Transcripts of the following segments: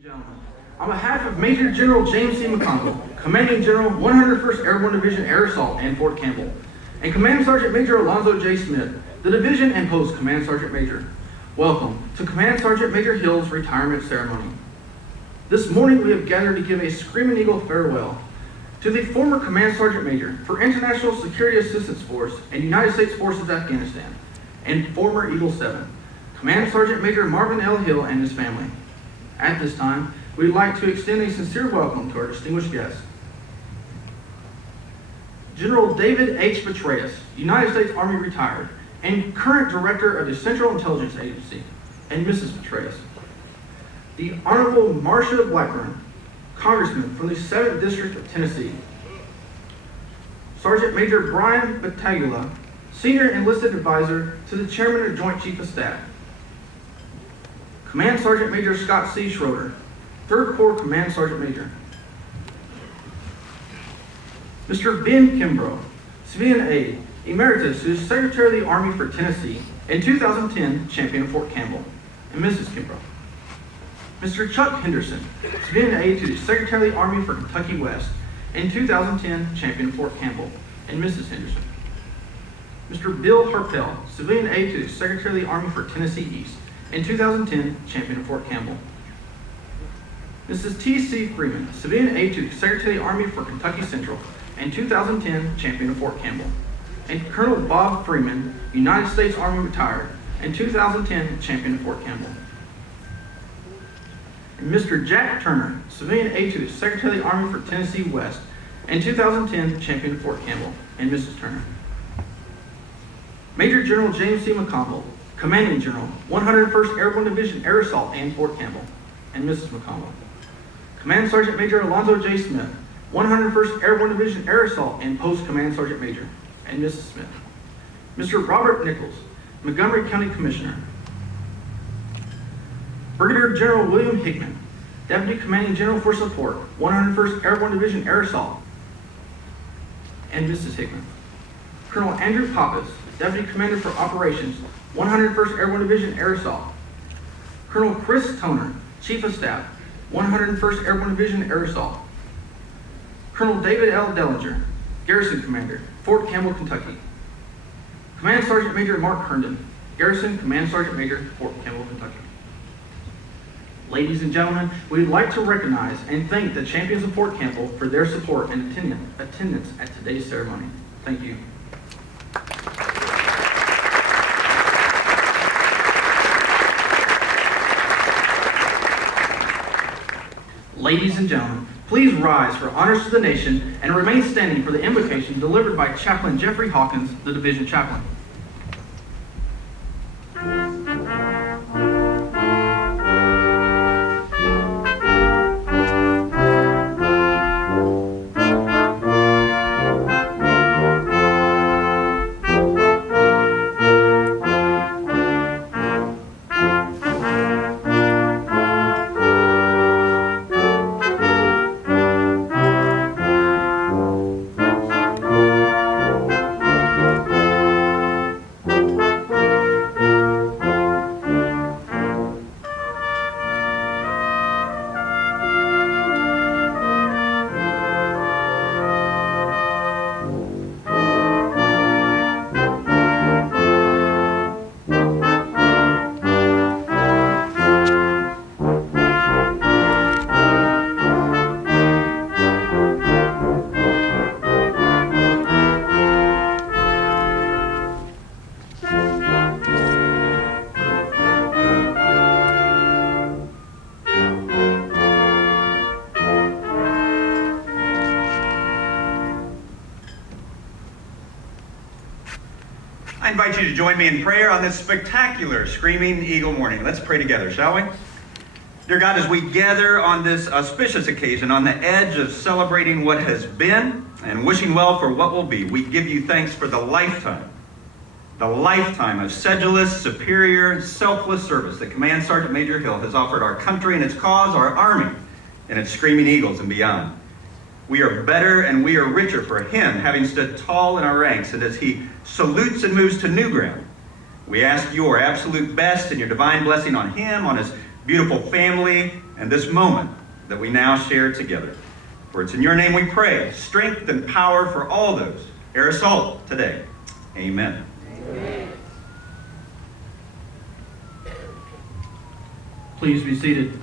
Gentlemen, on behalf of Major General James C. McConnell, Commanding General 101st Airborne Division Air Assault and Fort Campbell, and Command Sergeant Major Alonzo J. Smith, the Division and Post Command Sergeant Major, welcome to Command Sergeant Major Hill's retirement ceremony. This morning we have gathered to give a Screaming Eagle farewell to the former Command Sergeant Major for International Security Assistance Force and United States Forces Afghanistan, and former Eagle 7, Command Sergeant Major Marvin L. Hill and his family. At this time, we'd like to extend a sincere welcome to our distinguished guests. General David H. Petraeus, United States Army retired, and current Director of the Central Intelligence Agency, and Mrs. Petraeus. The Honorable Marcia Blackburn, Congressman from the 7th District of Tennessee. Sergeant Major Brian Battaglia, Senior Enlisted Advisor to the Chairman of Joint Chief of Staff. Command Sergeant Major Scott C. Schroeder, 3rd Corps Command Sergeant Major. Mr. Ben Kimbrough, Civilian Aide, Emeritus to the Secretary of the Army for Tennessee, and 2010 Champion of Fort Campbell, and Mrs. Kimbrough. Mr. Chuck Henderson, Civilian Aide to the Secretary of the Army for Kentucky West, and 2010 Champion of Fort Campbell, and Mrs. Henderson. Mr. Bill Harpel, Civilian Aide to the Secretary of the Army for Tennessee East, and 2010 Champion of Fort Campbell. Mrs. T.C. Freeman, Civilian Aide to the Secretary of the Army for Kentucky Central, and 2010 Champion of Fort Campbell. And Colonel Bob Freeman, United States Army retired, and 2010 Champion of Fort Campbell. And Mr. Jack Turner, Civilian Aide to the Secretary of the Army for Tennessee West, and 2010 Champion of Fort Campbell, and Mrs. Turner. Major General James C. McConnell, Commanding General, 101st Airborne Division Air Assault and Fort Campbell, and Mrs. McConnell. Command Sergeant Major Alonzo J. Smith, 101st Airborne Division Air Assault and Post Command Sergeant Major, and Mrs. Smith. Mr. Robert Nichols, Montgomery County Commissioner. Brigadier General William Hickman, Deputy Commanding General for Support, 101st Airborne Division Air Assault, and Mrs. Hickman. Colonel Andrew Pappas, Deputy Commander for Operations, 101st Airborne Division Air Assault. Colonel Chris Toner, Chief of Staff, 101st Airborne Division Air Assault. Colonel David L. Dellinger, Garrison Commander, Fort Campbell, Kentucky. Command Sergeant Major Mark Herndon, Garrison Command Sergeant Major, Fort Campbell, Kentucky. Ladies and gentlemen, we'd like to recognize and thank the champions of Fort Campbell for their support and attendance at today's ceremony. Thank you. Ladies and gentlemen, please rise for honors to the nation and remain standing for the invocation delivered by Chaplain Jeffrey Hawkins, the Division Chaplain. I invite you to join me in prayer on this spectacular Screaming Eagle morning. Let's pray together, shall we? Dear God, as we gather on this auspicious occasion, on the edge of celebrating what has been and wishing well for what will be, we give you thanks for the lifetime of sedulous, superior, selfless service that Command Sergeant Major Hill has offered our country and its cause, our Army, and its Screaming Eagles and beyond. We are better and we are richer for him, having stood tall in our ranks, and as he salutes and moves to new ground, we ask your absolute best and your divine blessing on him, on his beautiful family, and this moment that we now share together. For it's in your name we pray, strength and power for all those air assault today. Amen. Amen. Please be seated.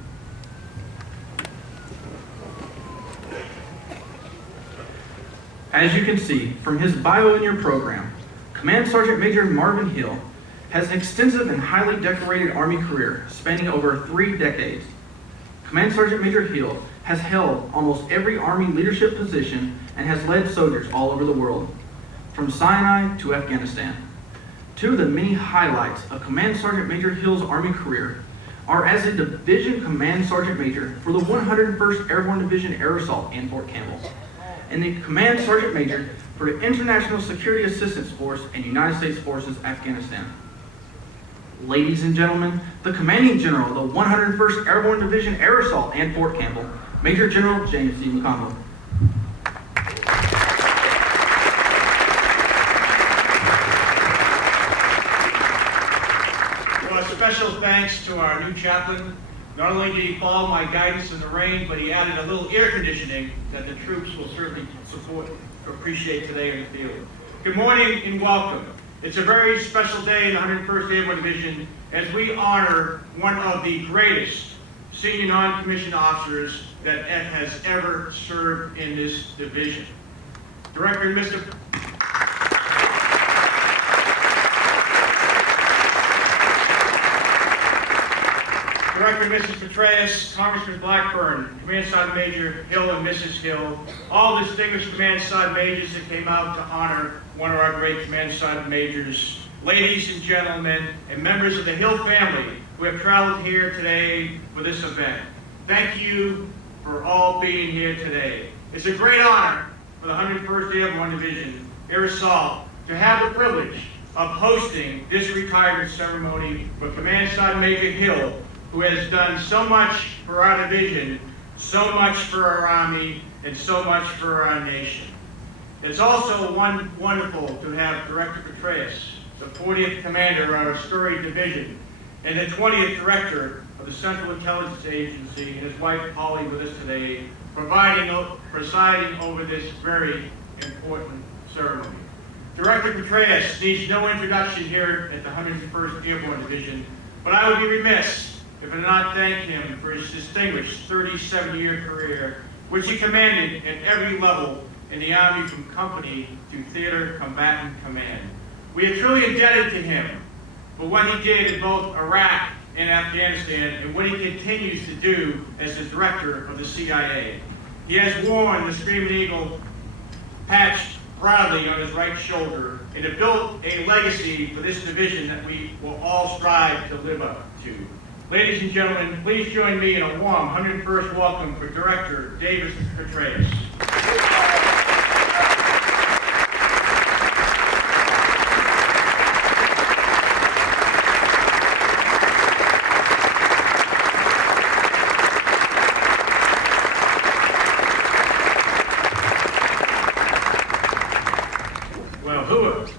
As you can see from his bio in your program, Command Sergeant Major Marvin Hill has an extensive and highly decorated Army career spanning over 3 decades. Command Sergeant Major Hill has held almost every Army leadership position and has led soldiers all over the world, from Sinai to Afghanistan. Two of the many highlights of Command Sergeant Major Hill's Army career are as a Division Command Sergeant Major for the 101st Airborne Division Air Assault in Fort Campbell, and the Command Sergeant Major for the International Security Assistance Force and United States Forces Afghanistan. Ladies and gentlemen, the Commanding General of the 101st Airborne Division Air Assault and Fort Campbell, Major General James C. McConnell. Well, a special thanks to our new chaplain. Not only did he follow my guidance in the rain, but he added a little air conditioning that the troops will certainly support or appreciate today in the field. Good morning and welcome. It's a very special day in the 101st Airborne Division as we honor one of the greatest senior non-commissioned officers that has ever served in this division. Director and Mr. Director and Mrs. Petraeus, Congressman Blackburn, Command Sergeant Major Hill and Mrs. Hill, all distinguished Command Sergeant Majors that came out to honor one of our great Command Sergeant Majors, ladies and gentlemen, and members of the Hill family who have traveled here today for this event. Thank you for all being here today. It's a great honor for the 101st Airborne Division Air Assault to have the privilege of hosting this retirement ceremony for Command Sergeant Major Hill, who has done so much for our division, so much for our Army, and so much for our nation. It's also wonderful to have Director Petraeus, the 40th Commander of our storied division, and the 20th Director of the Central Intelligence Agency, and his wife Polly with us today, presiding over this very important ceremony. Director Petraeus needs no introduction here at the 101st Airborne Division, but I would be remiss if I did not thank him for his distinguished 37-year career, which he commanded at every level in the Army from company to theater combatant command. We are truly indebted to him for what he did in both Iraq and Afghanistan and what he continues to do as the director of the CIA. He has worn the Screaming Eagle patch proudly on his right shoulder and have built a legacy for this division that we will all strive to live up to. Ladies and gentlemen, please join me in a warm 101st welcome for Director David Petraeus. Well, hooah.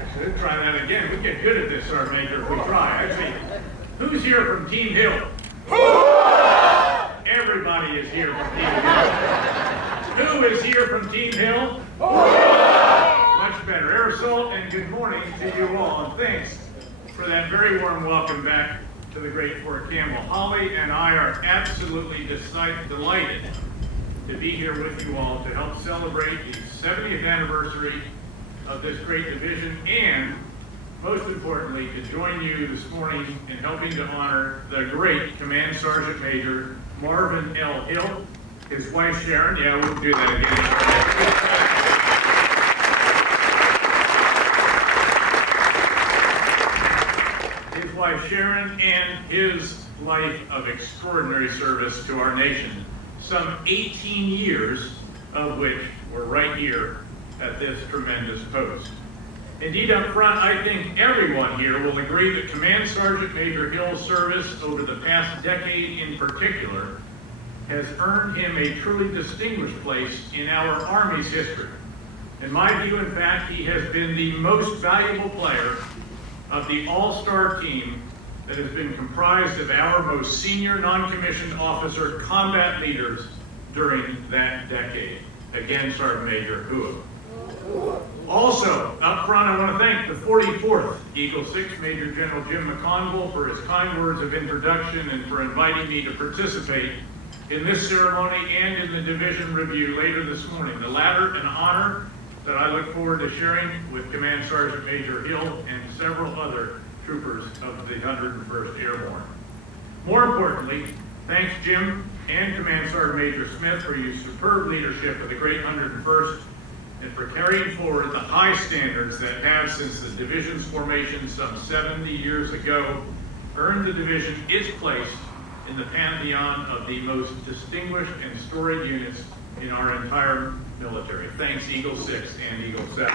Actually, let's try that again. We get good at this, Sergeant Major, if we try. Actually, who's here from Team Hill? Everybody is here from Team Hill. Who is here from Team Hill? Much better. Air Assault, and good morning to you all. And thanks for that very warm welcome back to the great Fort Campbell. Holly and I are absolutely delighted to be here with you all to help celebrate the 70th anniversary of this great division, and most importantly, to join you this morning in helping to honor the great Command Sergeant Major Marvin L. Hill, his wife Sharon. Yeah, we'll do that again. His wife Sharon, and his life of extraordinary service to our nation. Some 18 years of which were right here at this tremendous post. Indeed, up front, I think everyone here will agree that Command Sergeant Major Hill's service over the past decade in particular has earned him a truly distinguished place in our Army's history. In my view, in fact, he has been the most valuable player of the all-star team that has been comprised of our most senior non-commissioned officer combat leaders during that decade. Again, Sergeant Major Hua. Also, up front, I want to thank the 44th Eagle 6 Major General Jim McConnell for his kind words of introduction and for inviting me to participate in this ceremony and in the division review later this morning. The latter an honor that I look forward to sharing with Command Sergeant Major Hill and several other troopers of the 101st Airborne. More importantly, thanks Jim and Command Sergeant Major Smith for your superb leadership of the great 101st and for carrying forward the high standards that have, since the division's formation some 70 years ago, earned the division its place in the pantheon of the most distinguished and storied units in our entire military. Thanks, Eagle 6 and Eagle 7.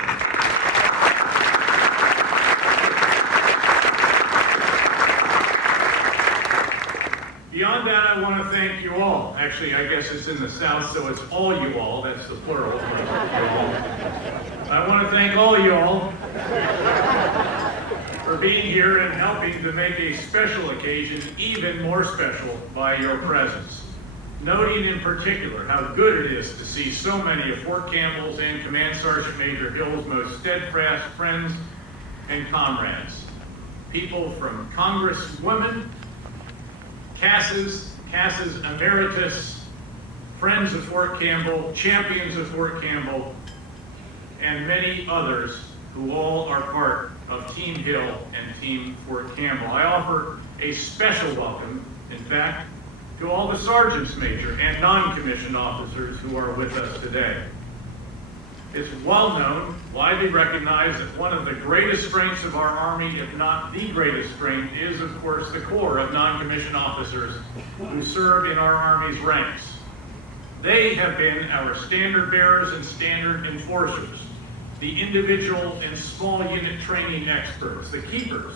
Beyond that, I want to thank you all. Actually, I guess it's in the South, so it's all you all. That's the plural. I want to thank all you all for being here and helping to make a special occasion even more special by your presence. Noting in particular how good it is to see so many of Fort Campbell's and Command Sergeant Major Hill's most steadfast friends and comrades. People from Congresswomen, CAS's Emeritus, Friends of Fort Campbell, Champions of Fort Campbell, and many others who all are part of Team Hill and Team Fort Campbell. I offer a special welcome, in fact, to all the sergeants major and non-commissioned officers who are with us today. It's well known, widely recognized, that one of the greatest strengths of our Army, if not the greatest strength, is of course the corps of non-commissioned officers who serve in our Army's ranks. They have been our standard bearers and standard enforcers, the individual and small unit training experts, the keepers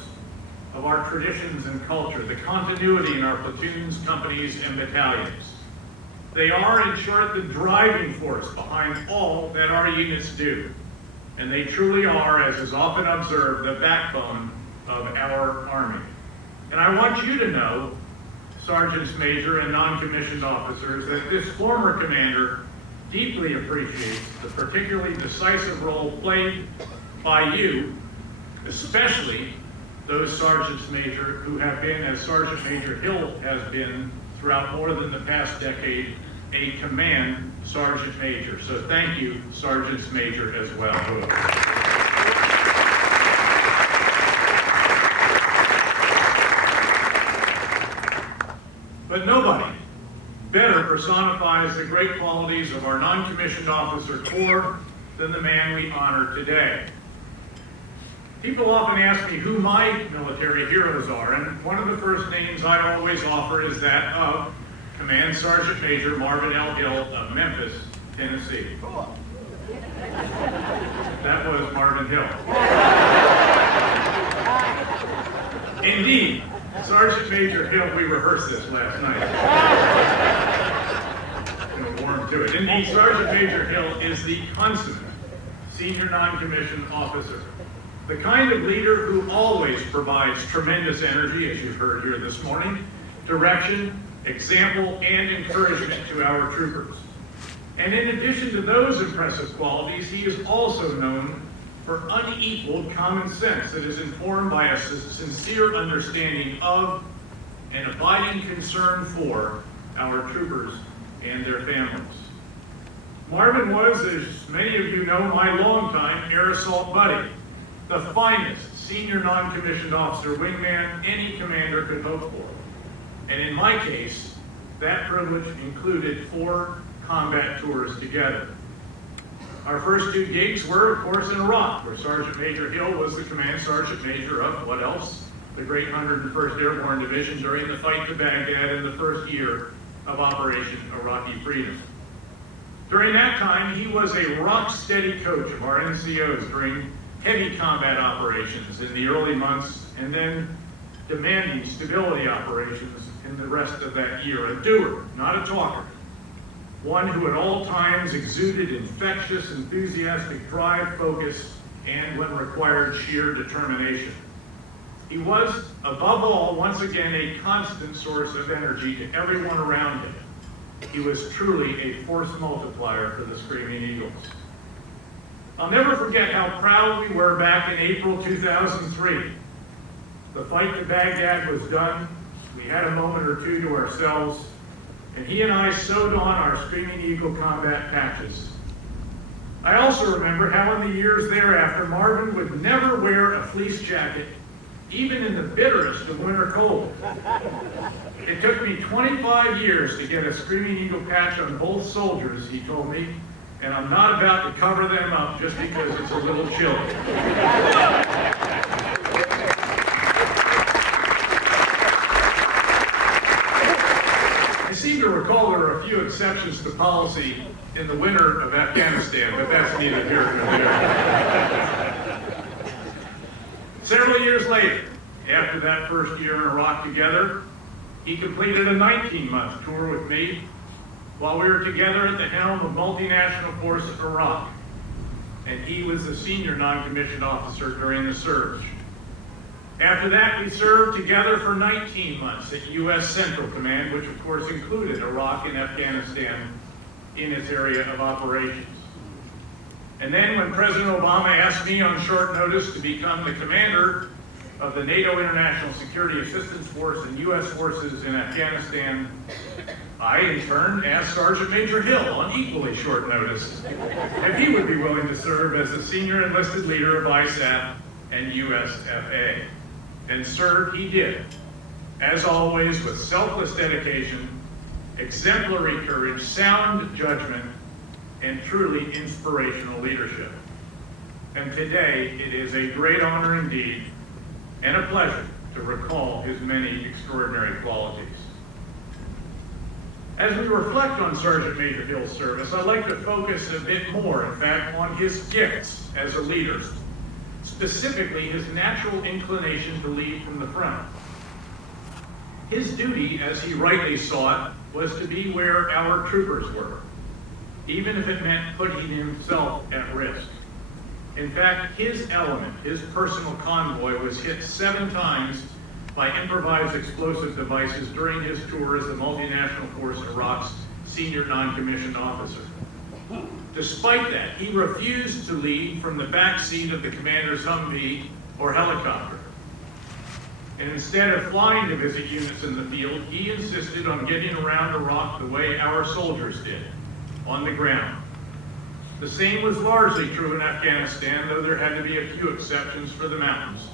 of our traditions and culture, the continuity in our platoons, companies, and battalions. They are, in short, the driving force behind all that our units do. And they truly are, as is often observed, the backbone of our Army. And I want you to know, sergeants major and non-commissioned officers, that this former commander deeply appreciates the particularly decisive role played by you, especially those sergeants major who have been, as Sergeant Major Hill has been throughout more than the past decade, a command sergeant major. So thank you, sergeants major, as well. But nobody better personifies the great qualities of our non-commissioned officer corps than the man we honor today. People often ask me who my military heroes are, and one of the first names I always offer is that of Command Sergeant Major Marvin L. Hill of Memphis, Tennessee. That was Marvin Hill. Indeed, Sergeant Major Hill, we rehearsed this last night. I'm warm to it. Indeed, Sergeant Major Hill is the consummate senior non-commissioned officer. The kind of leader who always provides tremendous energy, as you've heard here this morning, direction, example, and encouragement to our troopers. And in addition to those impressive qualities, he is also known for unequaled common sense that is informed by a sincere understanding of and abiding concern for our troopers and their families. Marvin was, as many of you know, my longtime air assault buddy, the finest senior non-commissioned officer wingman any commander could hope for. And in my case, that privilege included 4 combat tours together. Our first 2 gigs were, of course, in Iraq, where Sergeant Major Hill was the command sergeant major of, what else? The great 101st Airborne Division during the fight to Baghdad in the first year of Operation Iraqi Freedom. During that time, he was a rock-steady coach of our NCOs during heavy combat operations in the early months, and then demanding stability operations in the rest of that year. A doer, not a talker. One who at all times exuded infectious, enthusiastic drive, focus, and when required, sheer determination. He was, above all, once again, a constant source of energy to everyone around him. He was truly a force multiplier for the Screaming Eagles. I'll never forget how proud we were back in April 2003. The fight to Baghdad was done. We had a moment or two to ourselves, and he and I sewed on our Screaming Eagle combat patches. I also remember how in the years thereafter, Marvin would never wear a fleece jacket, even in the bitterest of winter cold. It took me 25 years to get a Screaming Eagle patch on both soldiers, he told me, and I'm not about to cover them up just because it's a little chilly. I seem to recall there were a few exceptions to policy in the winter of Afghanistan, but that's neither here nor there. Several years later, after that first year in Iraq together, he completed a 19-month tour with me while we were together at the helm of multinational forces of Iraq, and he was the senior non-commissioned officer during the surge. After that, we served together for 19 months at U.S. Central Command, which of course included Iraq and Afghanistan in its area of operations. And then when President Obama asked me on short notice to become the commander of the NATO International Security Assistance Force and U.S. forces in Afghanistan, I, in turn, asked Sergeant Major Hill on equally short notice if he would be willing to serve as the senior enlisted leader of ISAF and USFA. And serve he did, as always, with selfless dedication, exemplary courage, sound judgment, and truly inspirational leadership. And today, it is a great honor indeed, and a pleasure to recall his many extraordinary qualities. As we reflect on Sergeant Major Hill's service, I'd like to focus a bit more, in fact, on his gifts as a leader, specifically his natural inclination to lead from the front. His duty, as he rightly saw it, was to be where our troopers were, even if it meant putting himself at risk. In fact, his element, his personal convoy, was hit 7 times by improvised explosive devices during his tour as the multinational force Iraq's senior non-commissioned officer. Despite that, he refused to lead from the back seat of the commander's Humvee or helicopter. And instead of flying to visit units in the field, he insisted on getting around Iraq the way our soldiers did, on the ground. The same was largely true in Afghanistan, though there had to be a few exceptions for the mountains.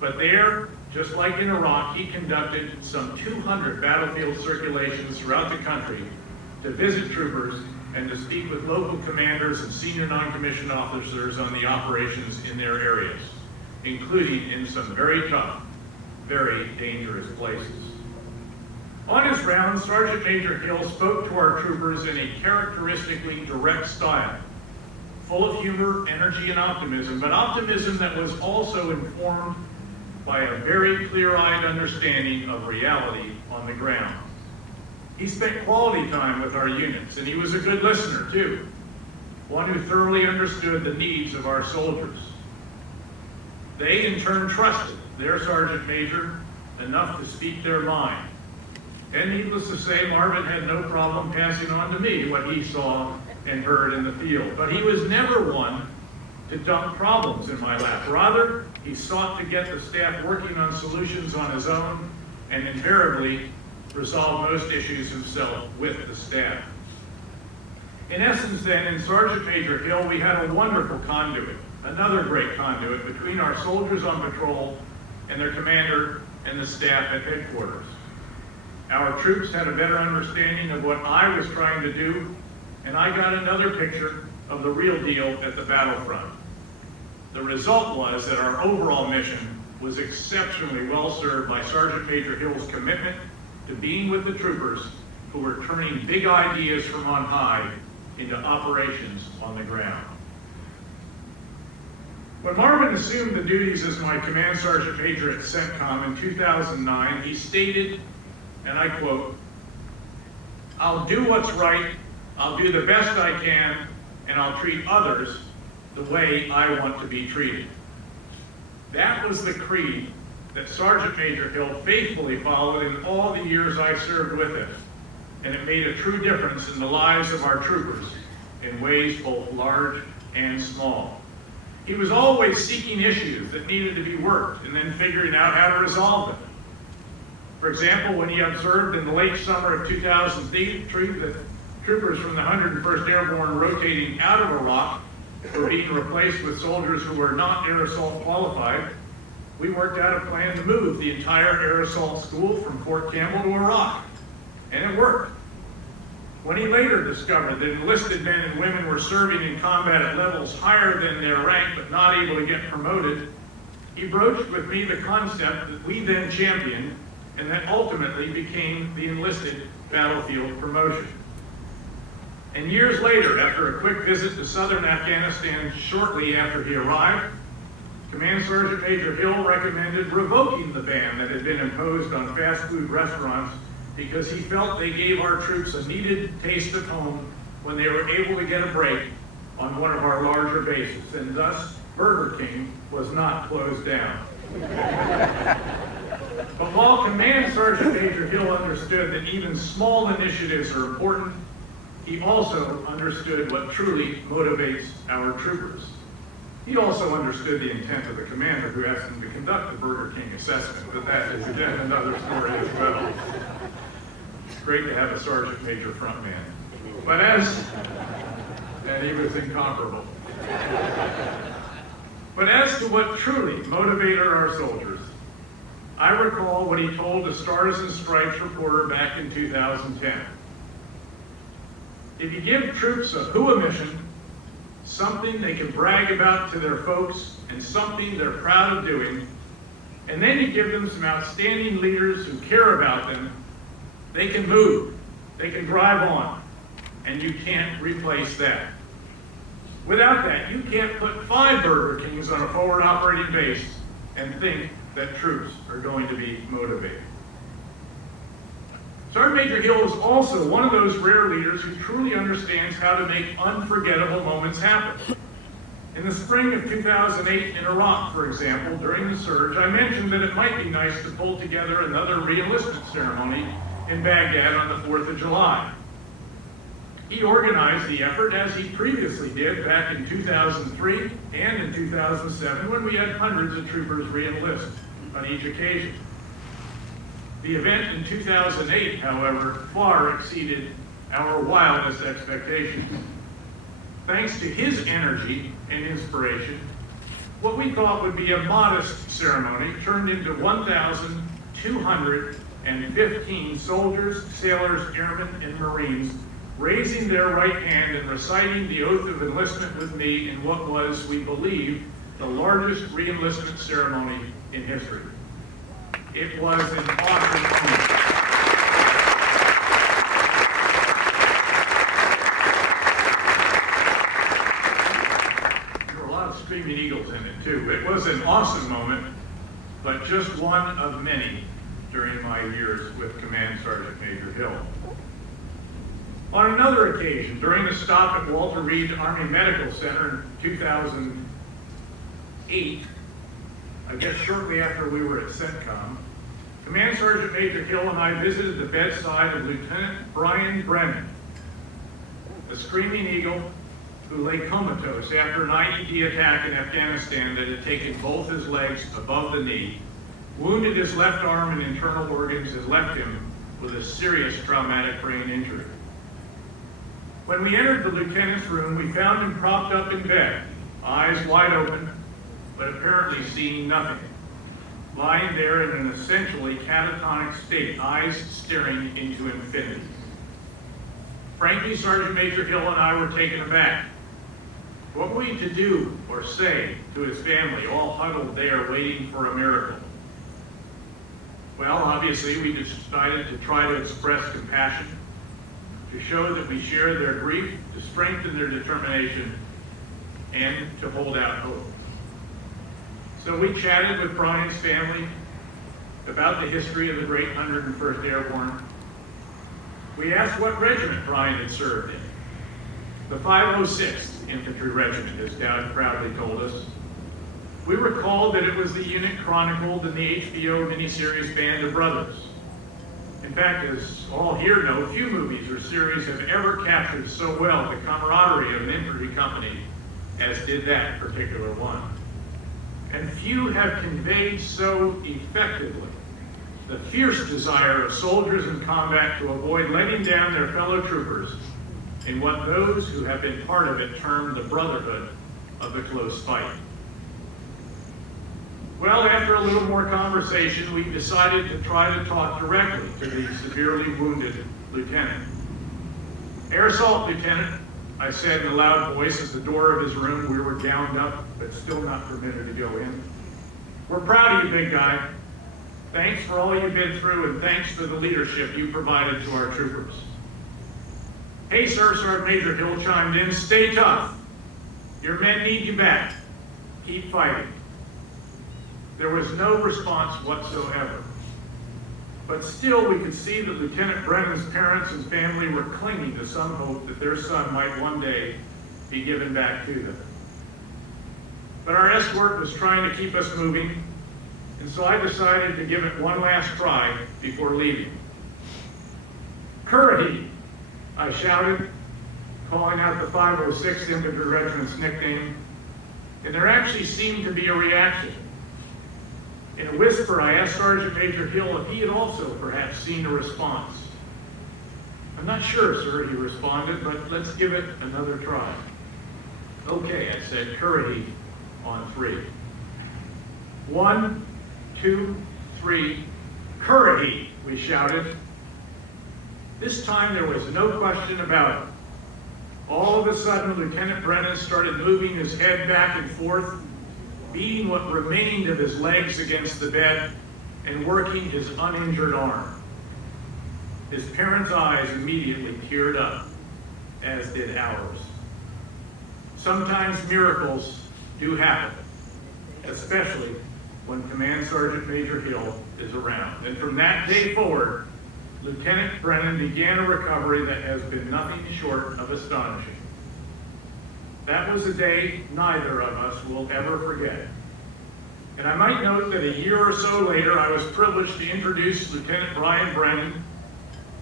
But there, just like in Iraq, he conducted some 200 battlefield circulations throughout the country to visit troopers and to speak with local commanders and senior non-commissioned officers on the operations in their areas, including in some very tough, very dangerous places. On his rounds, Sergeant Major Hill spoke to our troopers in a characteristically direct style, full of humor, energy, and optimism, but optimism that was also informed by a very clear-eyed understanding of reality on the ground. He spent quality time with our units, and he was a good listener, too, one who thoroughly understood the needs of our soldiers. They, in turn, trusted their Sergeant Major enough to speak their mind. And needless to say, Marvin had no problem passing on to me what he saw and heard in the field. But he was never one to dump problems in my lap. Rather, he sought to get the staff working on solutions on his own and invariably resolve most issues himself with the staff. In essence, then, in Sergeant Major Hill, we had a wonderful conduit, another great conduit between our soldiers on patrol and their commander and the staff at headquarters. Our troops had a better understanding of what I was trying to do, and I got another picture of the real deal at the battlefront. The result was that our overall mission was exceptionally well served by Sergeant Major Hill's commitment to being with the troopers who were turning big ideas from on high into operations on the ground. When Marvin assumed the duties as my command sergeant major at CENTCOM in 2009, he stated, and I quote, "I'll do what's right, I'll do the best I can, and I'll treat others the way I want to be treated." That was the creed that Sergeant Major Hill faithfully followed in all the years I served with him, and it made a true difference in the lives of our troopers in ways both large and small. He was always seeking issues that needed to be worked and then figuring out how to resolve them. For example, when he observed in the late summer of 2003 that troopers from the 101st Airborne rotating out of Iraq were being replaced with soldiers who were not air assault qualified, we worked out a plan to move the entire air assault school from Fort Campbell to Iraq, and it worked. When he later discovered that enlisted men and women were serving in combat at levels higher than their rank but not able to get promoted, he broached with me the concept that we then championed and that ultimately became the enlisted battlefield promotion. And years later, after a quick visit to southern Afghanistan shortly after he arrived, Command Sergeant Major Hill recommended revoking the ban that had been imposed on fast food restaurants because he felt they gave our troops a needed taste of home when they were able to get a break on one of our larger bases, and thus Burger King was not closed down. But while Command Sergeant Major Hill understood that even small initiatives are important, he also understood what truly motivates our troopers. He also understood the intent of the commander who asked him to conduct the Burger King assessment, but that is again another story as well. It's great to have a Sergeant Major frontman. And he was incomparable. But as to what truly motivated our soldiers, I recall what he told the Stars and Stripes reporter back in 2010. If you give troops a whoa mission, something they can brag about to their folks and something they're proud of doing, and then you give them some outstanding leaders who care about them, they can move, they can drive on, and you can't replace that. Without that, you can't put 5 Burger Kings on a forward operating base and think that troops are going to be motivated. Sergeant Major Hill is also one of those rare leaders who truly understands how to make unforgettable moments happen. In the spring of 2008 in Iraq, for example, during the surge, I mentioned that it might be nice to pull together another re-enlistment ceremony in Baghdad on the 4th of July. He organized the effort as he previously did back in 2003 and in 2007 when we had hundreds of troopers re-enlist on each occasion. The event in 2008, however, far exceeded our wildest expectations. Thanks to his energy and inspiration, what we thought would be a modest ceremony turned into 1,215 soldiers, sailors, airmen, and Marines raising their right hand and reciting the oath of enlistment with me in what was, we believe, the largest re-enlistment ceremony in history. It was an awesome moment. There were a lot of screaming eagles in it too. It was an awesome moment, but just one of many during my years with Command Sergeant Major Hill. On another occasion, during a stop at Walter Reed Army Medical Center in 2008, I guess shortly after we were at CENTCOM, Command Sergeant Major Hill and I visited the bedside of Lieutenant Brian Brennan, a screaming eagle who lay comatose after an IED attack in Afghanistan that had taken both his legs above the knee, wounded his left arm and internal organs, and left him with a serious traumatic brain injury. When we entered the lieutenant's room, we found him propped up in bed, eyes wide open, but apparently seeing nothing, lying there in an essentially catatonic state, eyes staring into infinity. Frankly, Sergeant Major Hill and I were taken aback. What were we to do or say to his family, all huddled there waiting for a miracle? Well, obviously, we decided to try to express compassion, to show that we share their grief, to strengthen their determination, and to hold out hope. So we chatted with Brian's family about the history of the great 101st Airborne. We asked what regiment Brian had served in. The 506th Infantry Regiment, as Dad proudly told us. We recalled that it was the unit chronicled in the HBO miniseries Band of Brothers. In fact, as all here know, few movies or series have ever captured so well the camaraderie of an infantry company as did that particular one. And few have conveyed so effectively the fierce desire of soldiers in combat to avoid letting down their fellow troopers in what those who have been part of it term the brotherhood of the close fight. Well, after a little more conversation, we decided to try to talk directly to the severely wounded lieutenant. Air Assault Lieutenant, I said in a loud voice as the door of his room, we were gowned up, but still not permitted to go in. We're proud of you, big guy. Thanks for all you've been through, and thanks for the leadership you provided to our troopers. Hey, sir, Sergeant Major Hill chimed in, stay tough. Your men need you back. Keep fighting. There was no response whatsoever. But still, we could see that Lieutenant Brennan's parents and family were clinging to some hope that their son might one day be given back to them. But our escort was trying to keep us moving, and so I decided to give it one last try before leaving. Currahee, I shouted, calling out the 506th Infantry Regiment's nickname, and there actually seemed to be a reaction. In a whisper, I asked Sergeant Major Hill if he had also perhaps seen a response. I'm not sure, sir, he responded, but let's give it another try. Okay, I said, Currahee on 3. 1, 2, 3, Currahee, we shouted. This time there was no question about it. All of a sudden, Lieutenant Brennan started moving his head back and forth, beating what remained of his legs against the bed and working his uninjured arm. His parents' eyes immediately teared up, as did ours. Sometimes miracles do happen, especially when Command Sergeant Major Hill is around. And from that day forward, Lieutenant Brennan began a recovery that has been nothing short of astonishing. That was a day neither of us will ever forget. And I might note that a year or so later, I was privileged to introduce Lieutenant Brian Brennan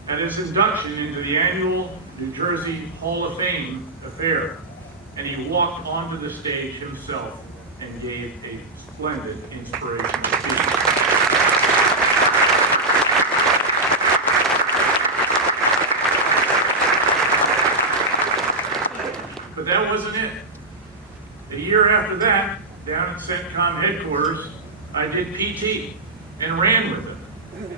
at his induction into the annual New Jersey Hall of Fame affair. And he walked onto the stage himself and gave a splendid inspirational speech. But that wasn't it. A year after that, down at CENTCOM headquarters, I did PT and ran with him.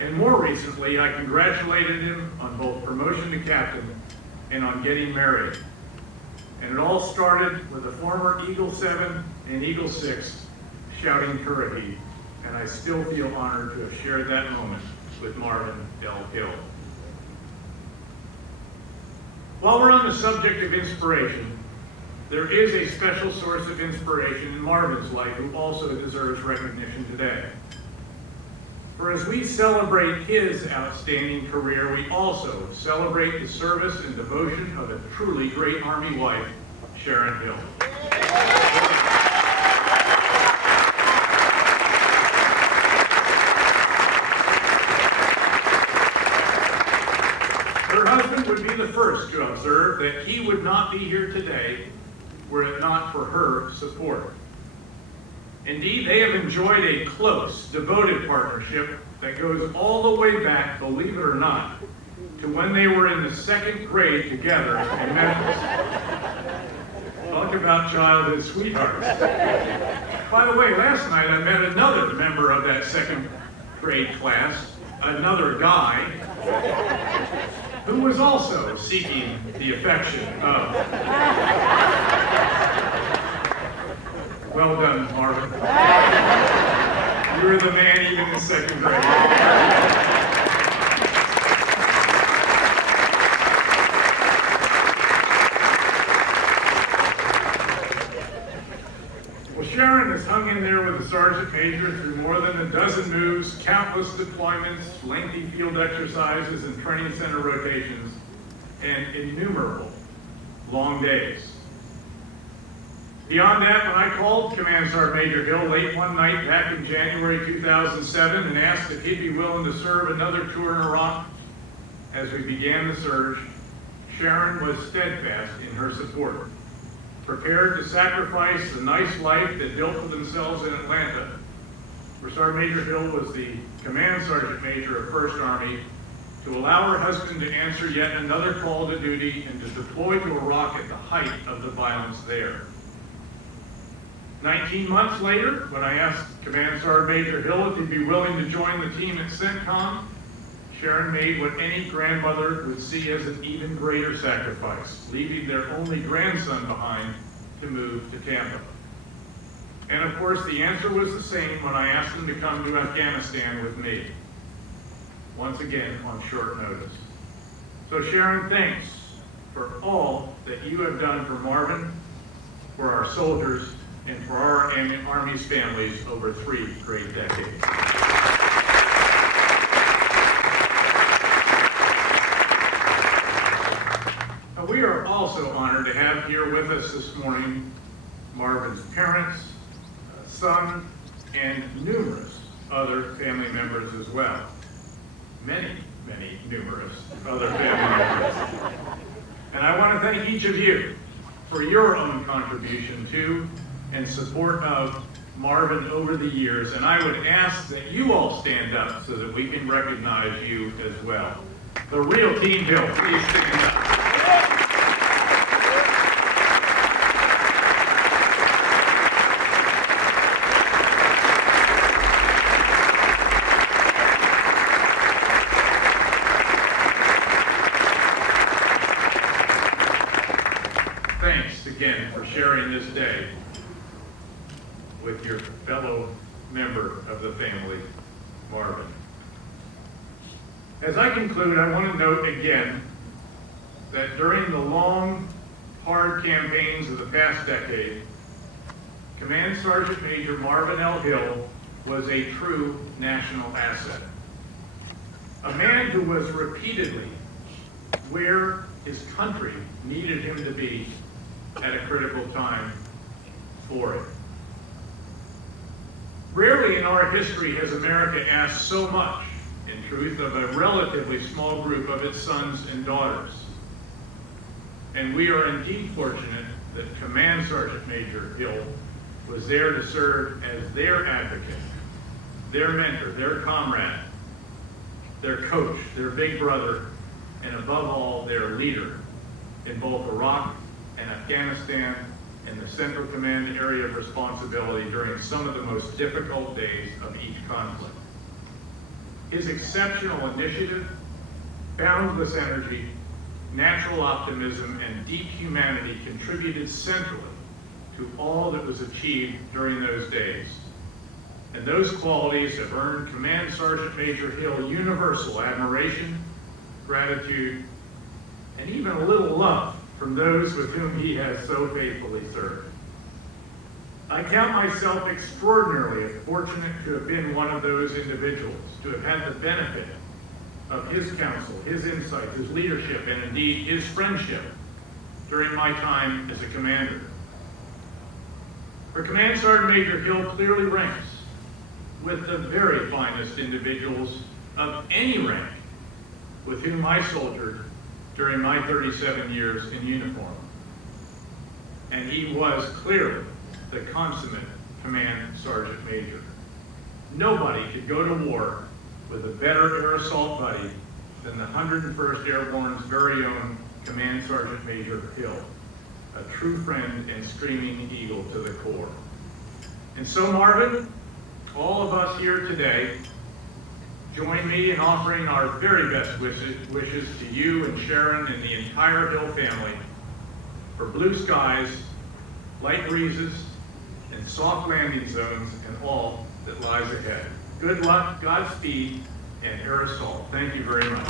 And more recently, I congratulated him on both promotion to captain and on getting married. And it all started with a former Eagle 7 and Eagle 6 shouting Currahee, and I still feel honored to have shared that moment with Marvin L. Hill. While we're on the subject of inspiration, there is a special source of inspiration in Marvin's life who also deserves recognition today. For as we celebrate his outstanding career, we also celebrate the service and devotion of a truly great Army wife, Sharon Hill. Her husband would be the first to observe that he would not be here today were it not for her support. Indeed, they have enjoyed a close, devoted partnership that goes all the way back, believe it or not, to when they were in the 2nd grade together in Memphis. Talk about childhood sweethearts. By the way, last night I met another member of that 2nd grade class, another guy, who was also seeking the affection of... Well done, Marvin. You were the man even in 2nd grade. Well, Sharon has hung in there with the sergeant major through more than a dozen moves, countless deployments, lengthy field exercises and training center rotations, and innumerable long days. Beyond that, when I called Command Sergeant Major Hill late one night back in January 2007 and asked if he'd be willing to serve another tour in Iraq as we began the surge, Sharon was steadfast in her support, prepared to sacrifice the nice life they built for themselves in Atlanta, where Sergeant Major Hill was the Command Sergeant Major of 1st Army, to allow her husband to answer yet another call to duty and to deploy to Iraq at the height of the violence there. 19 months later, when I asked Command Sergeant Major Hill if he'd be willing to join the team at CENTCOM, Sharon made what any grandmother would see as an even greater sacrifice, leaving their only grandson behind to move to Tampa. And of course, the answer was the same when I asked him to come to Afghanistan with me, once again on short notice. So Sharon, thanks for all that you have done for Marvin, for our soldiers, and for our Army's families over 3 great decades. We are also honored to have here with us this morning Marvin's parents, son, and numerous other family members as well. Many numerous other family members. And I want to thank each of you for your own contribution to and support of Marvin over the years. And I would ask that you all stand up so that we can recognize you as well. The real Team Hill, please stand up. Thanks again for sharing this day with your fellow member of the family, Marvin. As I conclude, I want to note again that during the long, hard campaigns of the past decade, Command Sergeant Major Marvin L. Hill was a true national asset. A man who was repeatedly where his country needed him to be at a critical time for it. Rarely in our history has America asked so much, in truth, of a relatively small group of its sons and daughters. And we are indeed fortunate that Command Sergeant Major Hill was there to serve as their advocate, their mentor, their comrade, their coach, their big brother, and above all, their leader in both Iraq and Afghanistan and the Central Command area of responsibility during some of the most difficult days of each conflict. His exceptional initiative, boundless energy, natural optimism, and deep humanity contributed centrally to all that was achieved during those days. And those qualities have earned Command Sergeant Major Hill universal admiration, gratitude, and even a little love from those with whom he has so faithfully served. I count myself extraordinarily fortunate to have been one of those individuals, to have had the benefit of his counsel, his insight, his leadership, and indeed his friendship during my time as a commander. For Command Sergeant Major Hill clearly ranks with the very finest individuals of any rank with whom I soldiered during my 37 years in uniform. And he was clearly the consummate Command Sergeant Major. Nobody could go to war with a better air assault buddy than the 101st Airborne's very own Command Sergeant Major Hill, a true friend and screaming eagle to the core. And so, Marvin, all of us here today join me in offering our very best wishes to you and Sharon and the entire Hill family for blue skies, light breezes, and soft landing zones and all that lies ahead. Good luck, Godspeed, and air assault. Thank you very much.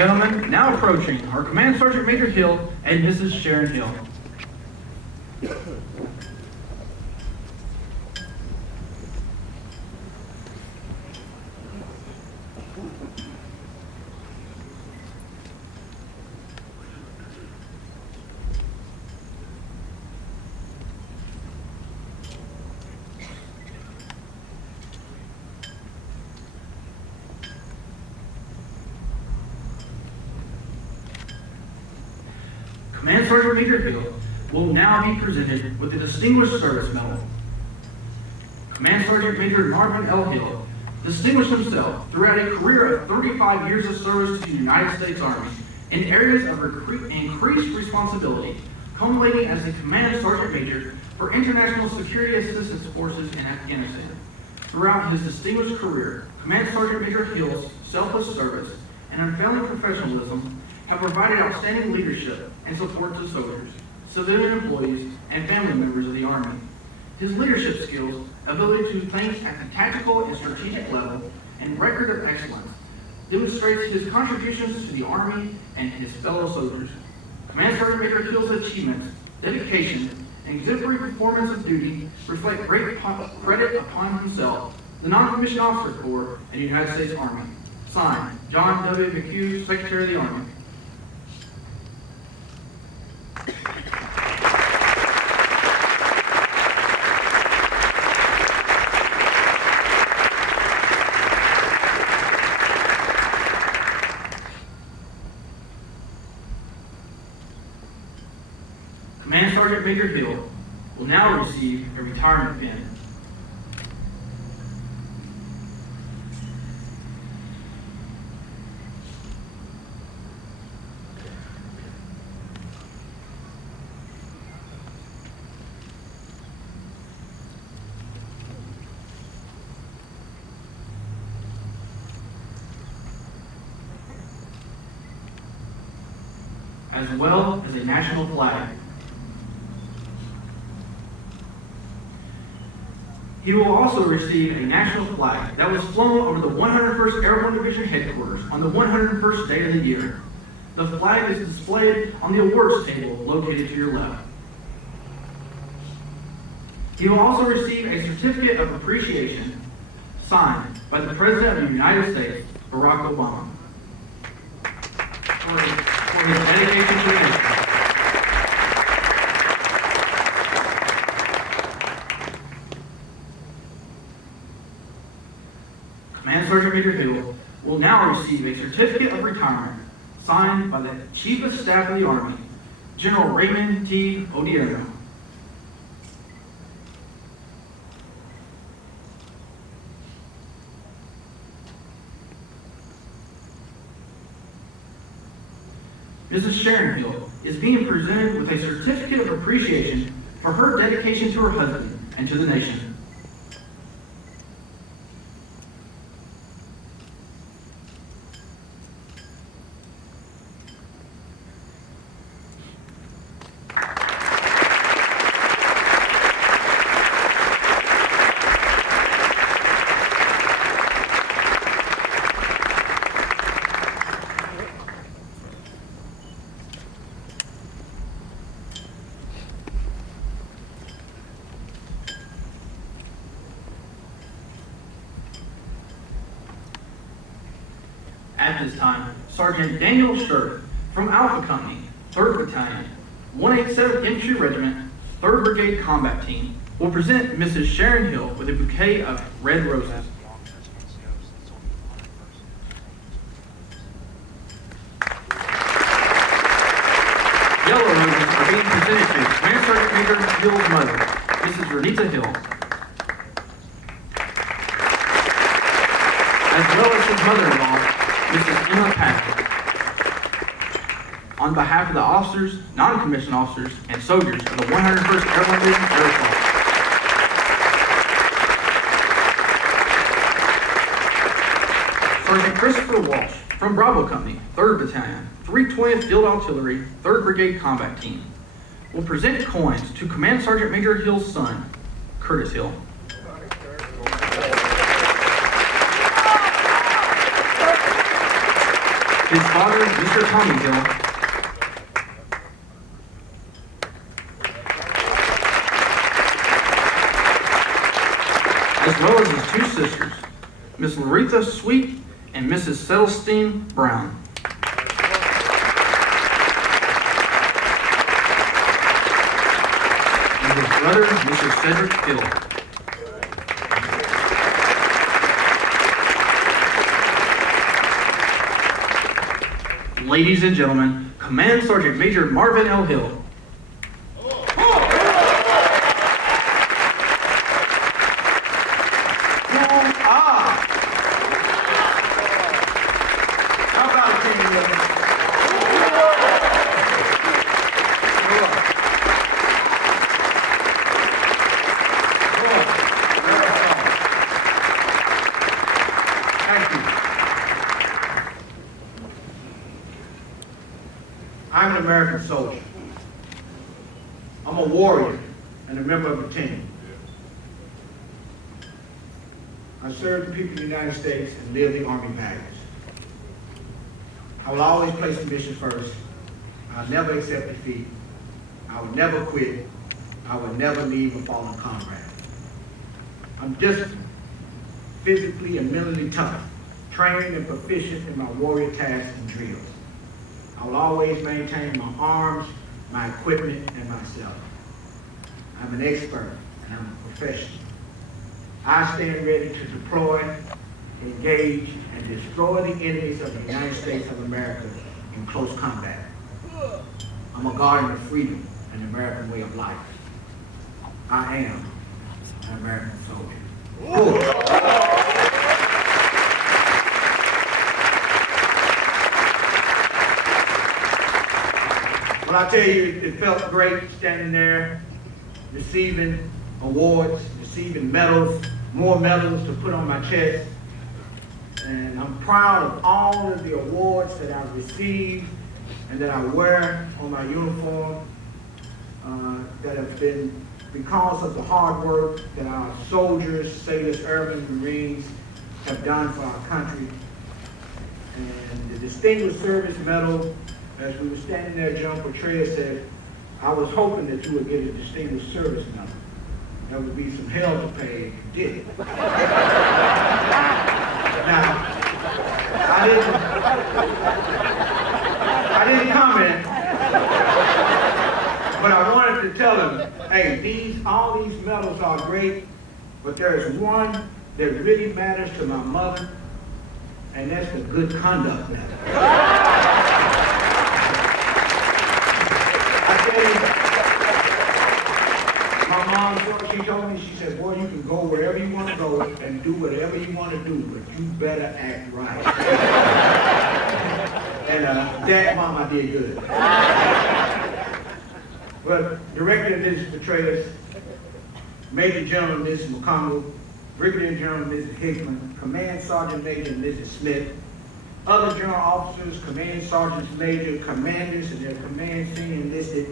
gentlemen, now approaching are Command Sergeant Major Hill and Mrs. Sharon Hill. Command Sergeant Major Hill will now be presented with the Distinguished Service Medal. Command Sergeant Major Marvin L. Hill distinguished himself throughout a career of 35 years of service to the United States Army in areas of increased responsibility, culminating as a Command Sergeant Major for International Security Assistance Forces in Afghanistan. Throughout his distinguished career, Command Sergeant Major Hill's selfless service and unfailing professionalism have provided outstanding leadership and support to soldiers, civilian employees, and family members of the Army. His leadership skills, ability to think at the tactical and strategic level, and record of excellence demonstrates his contributions to the Army and his fellow soldiers. Command Sergeant Major Hill's achievements, dedication, and exemplary performance of duty reflect great credit upon himself, the Non-Commissioned Officer Corps, and the United States Army. Signed, John W. McHugh, Secretary of the Army. Command Sergeant Major Hill will now receive a retirement pin. As well as a national flag. He will also receive a national flag that was flown over the 101st Airborne Division headquarters on the 101st day of the year. The flag is displayed on the awards table located to your left. He will also receive a certificate of appreciation signed by the President of the United States, Barack Obama, for his dedication to the nation. Command Sergeant Major Hill will now receive a certificate of retirement signed by the Chief of Staff of the Army, General Raymond T. Odierno. Mrs. Sharon Hill is being presented with a certificate of appreciation for her dedication to her husband and to the nation. At this time, Sergeant Daniel Sturk from Alpha Company, 3rd Battalion, 187th Infantry Regiment, 3rd Brigade Combat Team, will present Mrs. Sharon Hill with a bouquet of red roses. Yellow roses are being presented to Command Sergeant Major Hill's mother, Mrs. Renita Hill, as well as his mother-in-law, Mrs. Emma Patrick. On behalf of the officers, non-commissioned officers, and soldiers of the 101st Airborne Division Air Assault, Sergeant Christopher Walsh from Bravo Company, 3rd Battalion, 320th Field Artillery, 3rd Brigade Combat Team, will present coins to Command Sergeant Major Hill's son, Curtis Hill. his father, Mr. Tommy Hill, as well as his two sisters, Miss Laretha Sweet and Mrs. Settlestein Brown. And his brother, Mr. Cedric Hill. Ladies and gentlemen, Command Sergeant Major Marvin L. Hill. I'm an American soldier. I'm a warrior and a member of a team. I serve the people of the United States and live the Army values. I will always place the mission first. I'll never accept defeat. I will never quit. I will never leave a fallen comrade. I'm disciplined, physically and mentally tough, trained and proficient in my warrior tasks and drills. I will always maintain my arms, my equipment, and myself. I'm an expert and I'm a professional. I stand ready to deploy, engage, and destroy the enemies of the United States of America in close combat. I'm a guardian of freedom and the American way of life. I am an American soldier. Well, I tell you, it felt great standing there, receiving awards, receiving medals, more medals to put on my chest. And I'm proud of all of the awards that I've received and that I wear on my uniform, that have been because of the hard work that our soldiers, sailors, airmen, Marines have done for our country. And the Distinguished Service Medal, as we were standing there, John Petraeus said, I was hoping that you would get a Distinguished Service Medal. There would be some hell to pay if you did. Now, I didn't comment, but I wanted to tell him, hey, all these medals are great, but there's one that really matters to my mother, and that's the Good Conduct Medal. My mom, she told me, she said, boy, you can go wherever you want to go and do whatever you want to do, but you better act right. And that, Mom, I did good. But Director Mrs. Petraeus, Major General Mrs. McConnell, Brigadier General Mrs. Hickman, Command Sergeant Major Mrs. Smith, other general officers, Command Sergeants Major, commanders and their command senior enlisted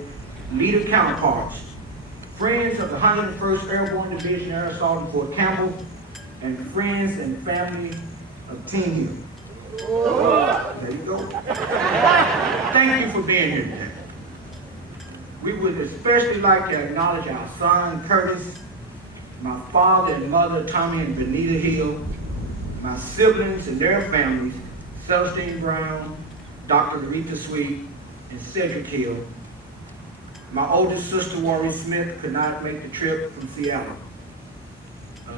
leader counterparts, friends of the 101st Airborne Division Air Assault in Fort Campbell, and friends and family of Team Hill. There you go. Thank you for being here today. We would especially like to acknowledge our son, Curtis, my father and mother, Tommy and Benita Hill, my siblings and their families, Celestine Brown, Dr. Laretha Sweet, and Cedric Hill. My oldest sister, Warren Smith, could not make the trip from Seattle.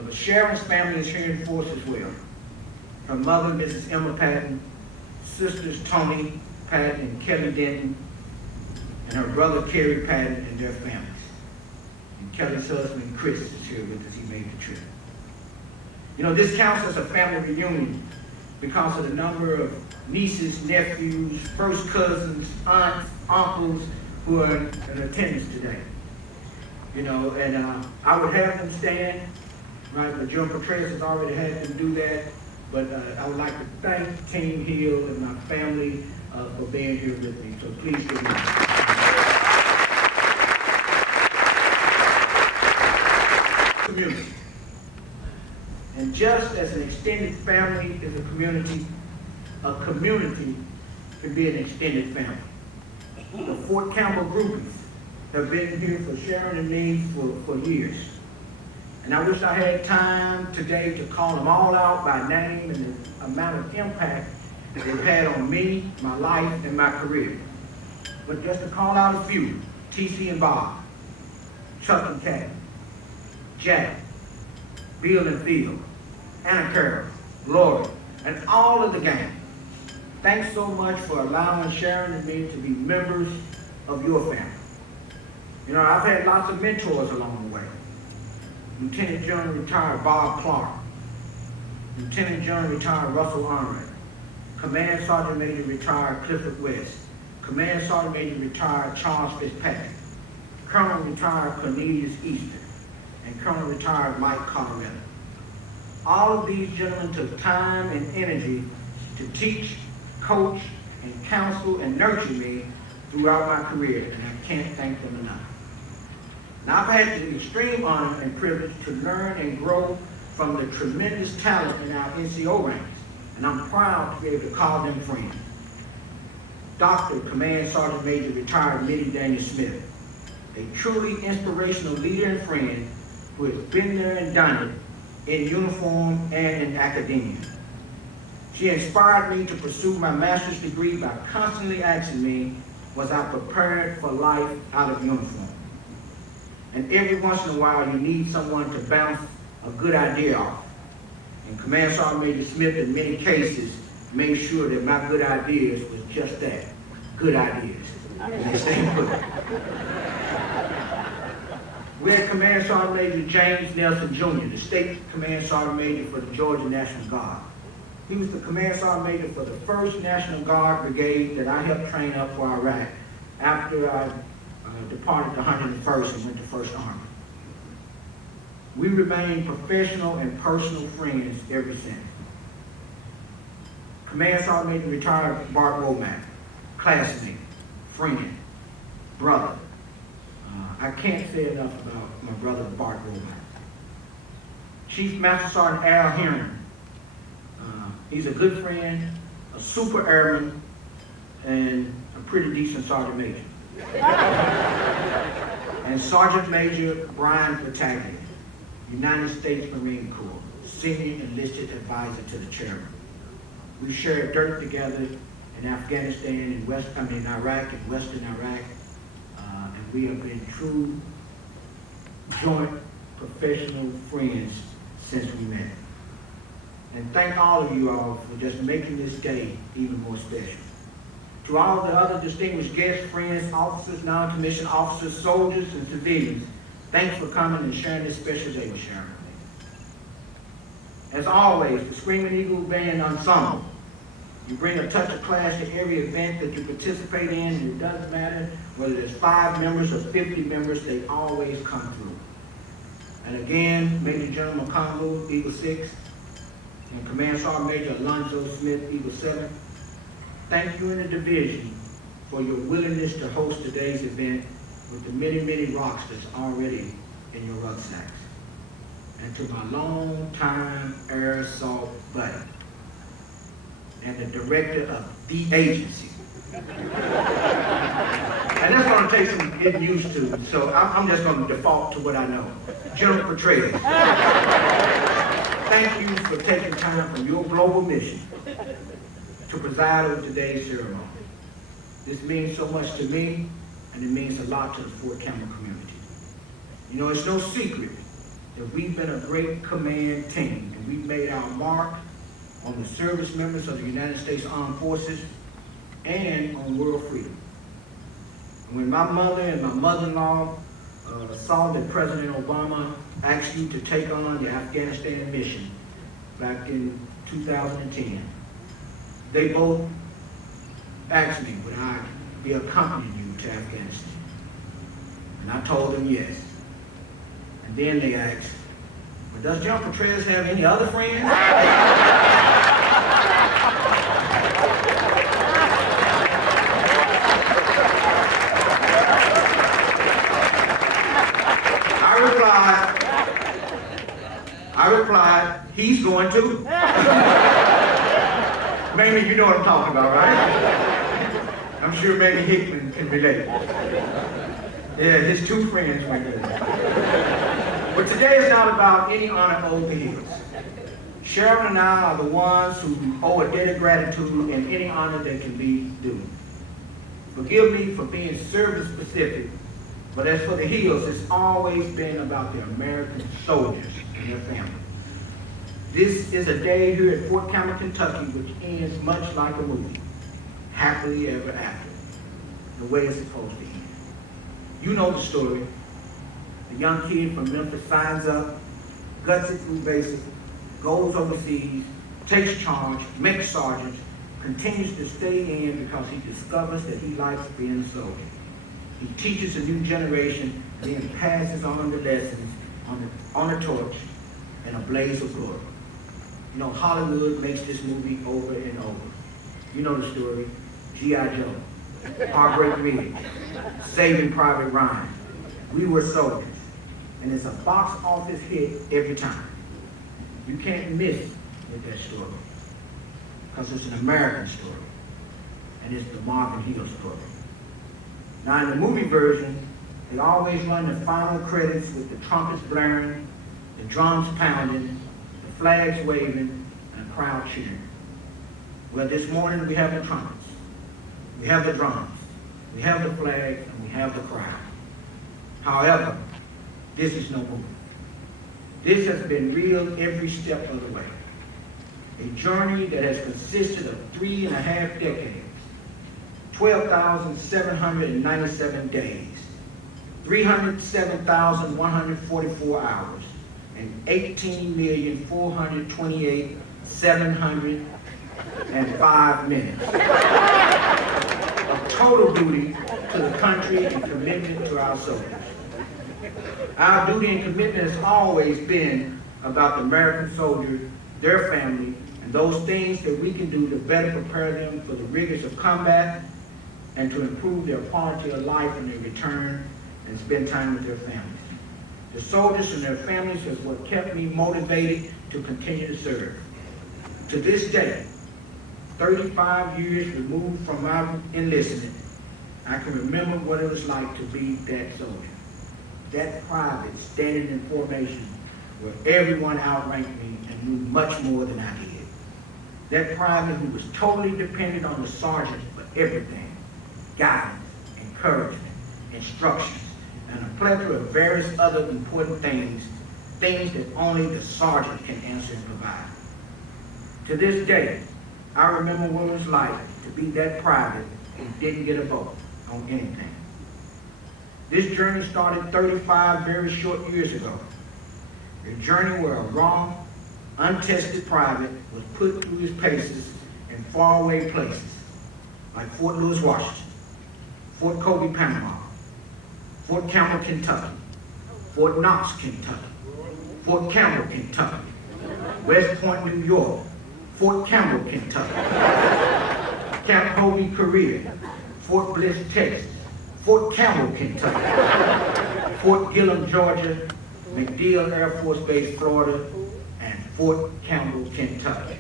But Sharon's family is here in force as well. Her mother, Mrs. Emma Patton, sisters Tony Patton and Kelly Denton, and her brother, Kerry Patton, and their families. And Kelly's husband, Chris, is here with us. He made the trip. You know, this counts as a family reunion because of the number of nieces, nephews, first cousins, aunts, uncles, who are in attendance today. You know, and I would have them stand, right, but John Petraeus has already had them do that, but I would like to thank Team Hill and my family for being here with me, so please give me community. And just as an extended family is a community to be an extended family. The Fort Campbell groupies have been here for Sharon and me for years. And I wish I had time today to call them all out by name and the amount of impact that they've had on me, my life, and my career. But just to call out a few: TC and Bob, Chuck and Kat, Jack, Bill and Phil, Anna Carroll, Lori, and all of the gang. Thanks so much for allowing Sharon and me to be members of your family. You know, I've had lots of mentors along the way. Lieutenant General retired Bob Clark, Lieutenant General retired Russell Honore, Command Sergeant Major retired Clifford West, Command Sergeant Major retired Charles Fitzpatrick, Colonel retired Cornelius Easter, and Colonel retired Mike Colorado. All of these gentlemen took time and energy to teach, coach, and counsel and nurture me throughout my career, and I can't thank them enough. Now, I've had the extreme honor and privilege to learn and grow from the tremendous talent in our NCO ranks, and I'm proud to be able to call them friends. Dr. Command Sergeant Major retired Minnie Daniel Smith, a truly inspirational leader and friend who has been there and done it in uniform and in academia. She inspired me to pursue my master's degree by constantly asking me, was I prepared for life out of uniform? And every once in a while, you need someone to bounce a good idea off. And Command Sergeant Major Smith, in many cases, made sure that my good ideas was just that, good ideas. And they stayed put. We had Command Sergeant Major James Nelson Jr., the State Command Sergeant Major for the Georgia National Guard. He was the Command Sergeant Major for the 1st National Guard Brigade that I helped train up for Iraq after I departed the 101st and went to 1st Army. We remained professional and personal friends ever since. Command Sergeant Major retired Bart Womack, classmate, friend, brother. I can't say enough about my brother Bart Womack. Chief Master Sergeant Al Heron. He's a good friend, a super airman, and a pretty decent sergeant major. And Sergeant Major Brian Petraeus, United States Marine Corps, senior enlisted advisor to the chairman. We shared dirt together in Afghanistan, in Iraq and Western Iraq, and we have been true joint professional friends since we met. And thank all of you all for just making this day even more special. To all the other distinguished guests, friends, officers, non-commissioned officers, soldiers, and civilians, thanks for coming and sharing this special day with Sharon. As always, the Screaming Eagle Band Ensemble. You bring a touch of class to every event that you participate in, and it doesn't matter whether there's 5 members or 50 members, they always come through. And again, Major General McConnell, Eagle 6, and Command Sergeant Major Alonzo Smith, Eagle 7, thank you in the division for your willingness to host today's event with the many, many rocks that's already in your rucksacks. And to my long-time air assault buddy and the director of the agency. And that's going to take some getting used to, so I'm just going to default to what I know. General Petraeus. Thank you for taking time from your global mission to preside over today's ceremony. This means so much to me, and it means a lot to the Fort Campbell community. You know, it's no secret that we've been a great command team, and we've made our mark on the service members of the United States Armed Forces and on world freedom. When my mother and my mother-in-law saw that President Obama asked you to take on the Afghanistan mission back in 2010, they both asked me, would I be accompanying you to Afghanistan? And I told them yes. And then they asked, well, does General Petraeus have any other friends? I replied, he's going to. Maybe you know what I'm talking about, right? I'm sure Major Hickman can relate. Yeah, his two friends went there. But today is not about any honor owed the Hills. Sharon and I are the ones who owe a debt of gratitude and any honor that can be due. Forgive me for being service specific, but as for the Hills, it's always been about the American soldiers and their families. This is a day here at Fort Campbell, Kentucky, which ends much like a movie, happily ever after, the way it's supposed to end. You know the story. The young kid from Memphis signs up, guts it through basic, goes overseas, takes charge, makes sergeant, continues to stay in because he discovers that he likes being a soldier. He teaches a new generation and then passes on the lessons on a torch and a blaze of glory. You know, Hollywood makes this movie over and over. You know the story. G.I. Joe, Heartbreak Ridge, Saving Private Ryan. We Were Soldiers. And it's a box office hit every time. You can't miss with that story because it's an American story, and it's the Marvin Hill story. Now in the movie version, they always run the final credits with the trumpets blaring, the drums pounding, the flags waving, and a crowd cheering. Well, this morning we have the trumpets, we have the drums, we have the flags, and we have the crowd. However, this is no movie. This has been real every step of the way. A journey that has consisted of 3.5 decades, 12,797 days, 307,144 hours, and 18,428,705 minutes of total duty to the country and commitment to our soldiers. Our duty and commitment has always been about the American soldier, their family, and those things that we can do to better prepare them for the rigors of combat and to improve their quality of life when they return and spend time with their families. The soldiers and their families is what kept me motivated to continue to serve. To this day, 35 years removed from my enlistment, I can remember what it was like to be that soldier. That private standing in formation where everyone outranked me and knew much more than I did. That private who was totally dependent on the sergeant for everything, guidance, encouragement, instructions, and a plethora of various other important things that only the sergeant can answer and provide. To this day, I remember what it was like to be that private who didn't get a vote on anything. This journey started 35 very short years ago. A journey where a raw, untested private was put through his paces in faraway places, like Fort Lewis, Washington, Fort Kobe, Panama, Fort Campbell, Kentucky, Fort Knox, Kentucky, Fort Campbell, Kentucky, West Point, New York, Fort Campbell, Kentucky, Camp Hovey, Korea, Fort Bliss, Texas, Fort Campbell, Kentucky, Fort Gillum, Georgia, MacDill Air Force Base, Florida, and Fort Campbell, Kentucky.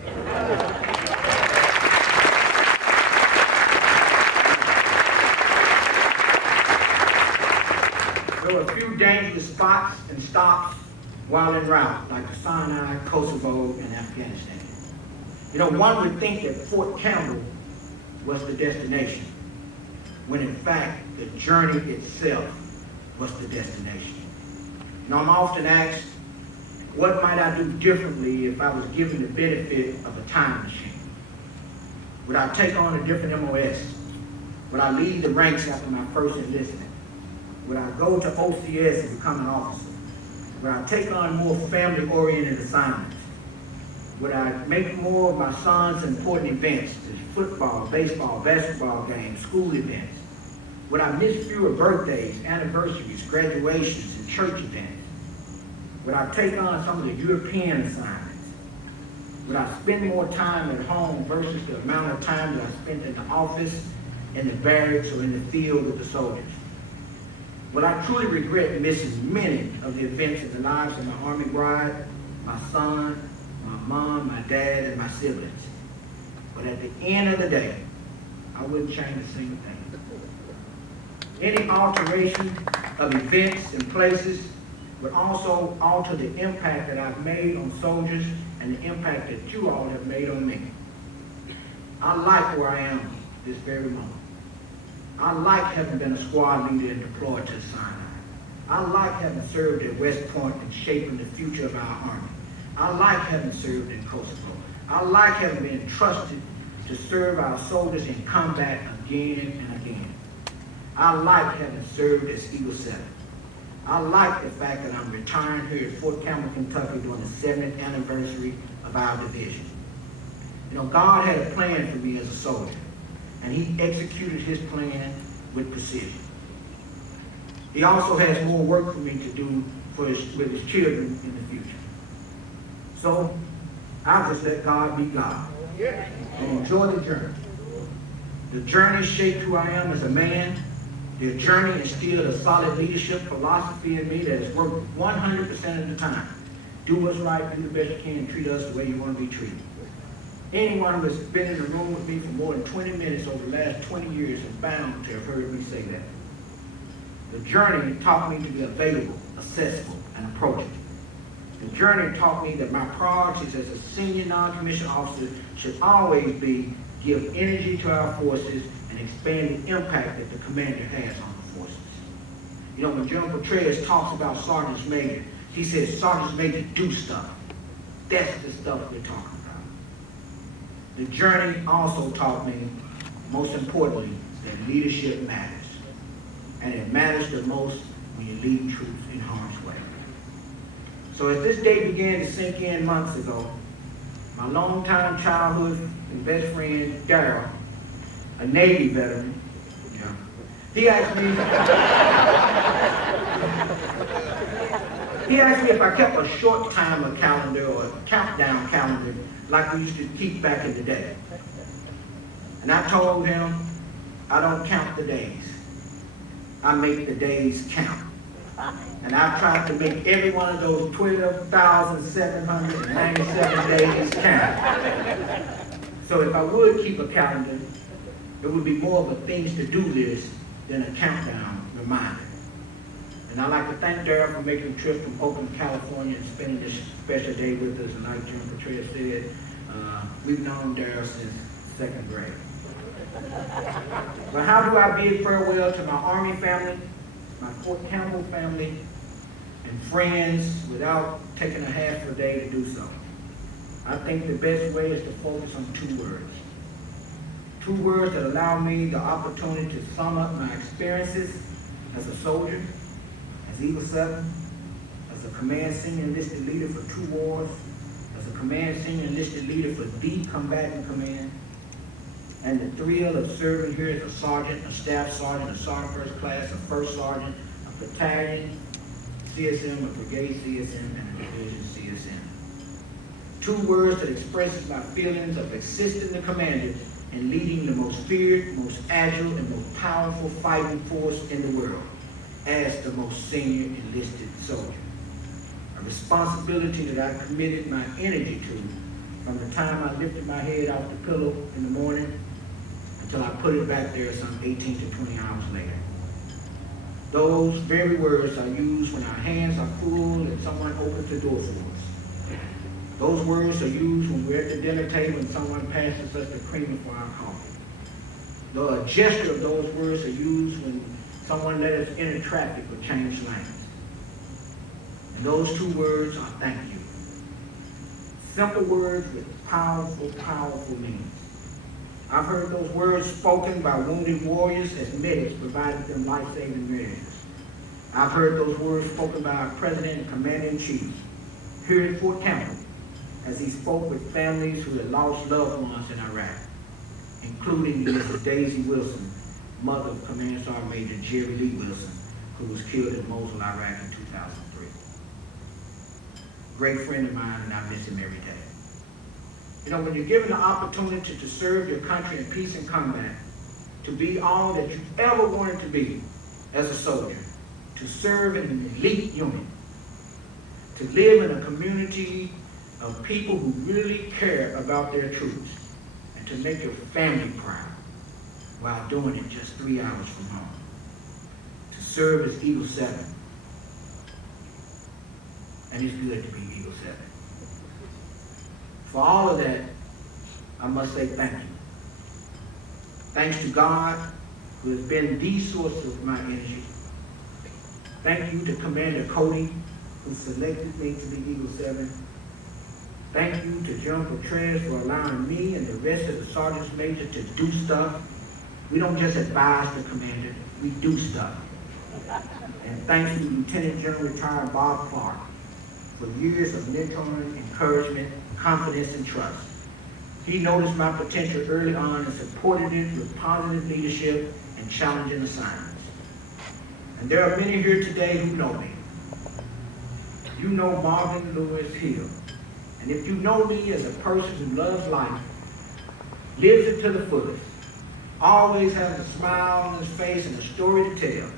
There were a few dangerous spots and stops while en route, like Sinai, Kosovo, and Afghanistan. You know, one would think that Fort Campbell was the destination, when in fact the journey itself was the destination. You know, I'm often asked, what might I do differently if I was given the benefit of a time machine? Would I take on a different MOS? Would I leave the ranks after my first enlistment? Would I go to OCS and become an officer? Would I take on more family-oriented assignments? Would I make more of my son's important events, such as football, baseball, basketball games, school events? Would I miss fewer birthdays, anniversaries, graduations, and church events? Would I take on some of the European assignments? Would I spend more time at home versus the amount of time that I spent in the office, in the barracks, or in the field with the soldiers? Would I truly regret missing many of the events in the lives of my Army bride, my son, my mom, my dad, and my siblings? But at the end of the day, I I wouldn't change a single thing. Any alteration of events and places would also alter the impact that I've made on soldiers and the impact that you all have made on me. I like where I am this very moment. I like having been a squad leader and deployed to the Sinai. I like having served at West Point and shaping the future of our Army. I like having served in Kosovo. I like having been trusted to serve our soldiers in combat again and again. I like having served as Eagle 7. I like the fact that I'm retiring here at Fort Campbell, Kentucky during the 70th anniversary of our division. You know, God had a plan for me as a soldier, and he executed his plan with precision. He also has more work for me to do with his children in the future. So, I'll just let God be God and enjoy the journey. The journey shaped who I am as a man. The journey instilled a solid leadership philosophy in me that has worked 100% of the time. Do what's right, do the best you can, and treat us the way you want to be treated. Anyone who has been in the room with me for more than 20 minutes over the last 20 years is bound to have heard me say that. The journey taught me to be available, accessible, and approachable. The journey taught me that my priorities as a senior non-commissioned officer should always be give energy to our forces and expand the impact that the commander has on the forces. You know, when General Petraeus talks about sergeants major, he says sergeants major do stuff. That's the stuff we're talking about. The journey also taught me, most importantly, that leadership matters. And it matters the most when you lead troops in harm's way. So as this day began to sink in months ago, my longtime childhood and best friend, Darryl, a Navy veteran, he asked me if I kept a short timer calendar or a countdown calendar like we used to keep back in the day. And I told him, I don't count the days. I make the days count. And I tried to make every one of those 12,797 days count. So if I would keep a calendar, it would be more of a things to do list than a countdown reminder. And I'd like to thank Darryl for making the trip from Oakland, California and spending this special day with us. And like General Petraeus said, we've known Darryl since 2nd grade. But how do I bid farewell to my Army family, my Fort Campbell family, and friends without taking a half a day to do so? I think the best way is to focus on 2 words. 2 words that allow me the opportunity to sum up my experiences as a soldier, as Eagle 7, as a command senior enlisted leader for 2 wars, as a command senior enlisted leader for the combatant command, and the thrill of serving here as a sergeant, a staff sergeant, a sergeant first class, a first sergeant, a battalion CSM, a brigade CSM, and a division CSM. 2 words that expresses my feelings of assisting the commander and leading the most feared, most agile, and most powerful fighting force in the world as the most senior enlisted soldier. A responsibility that I committed my energy to from the time I lifted my head off the pillow in the morning until I put it back there some 18 to 20 hours later. Those very words I use when our hands are full and someone opens the door for us. Those words are used when we're at the dinner table and someone passes us the creamer for our coffee. The gesture of those words are used when someone let us enter traffic or change lanes. And those 2 words are thank you. Simple words with powerful, powerful meanings. I've heard those words spoken by wounded warriors as medics provided them life-saving measures. I've heard those words spoken by our President and Commander-in-Chief here at Fort Campbell as he spoke with families who had lost loved ones in Iraq, including Mrs. Daisy Wilson, mother of Command Sergeant Major Jerry Lee Wilson, who was killed in Mosul, Iraq in 2003. Great friend of mine, and I miss him every day. You know, when you're given the opportunity to serve your country in peace and combat, to be all that you ever wanted to be as a soldier, to serve in an elite unit, to live in a community of people who really care about their troops, and to make your family proud, while doing it just 3 hours from home, to serve as Eagle 7. And it's good to be Eagle 7. For all of that, I must say thank you. Thanks to God, who has been the source of my energy. Thank you to Commander Cody, who selected me to be Eagle 7. Thank you to General Petraeus for allowing me and the rest of the Sergeants Major to do stuff. We don't just advise the commander, we do stuff. And thanks to Lieutenant General Retired Bob Clark for years of mentoring, encouragement, confidence, and trust. He noticed my potential early on and supported it with positive leadership and challenging assignments. And there are many here today who know me. You know Marvin Lewis Hill. And if you know me as a person who loves life, lives it to the fullest, always has a smile on his face and a story to tell,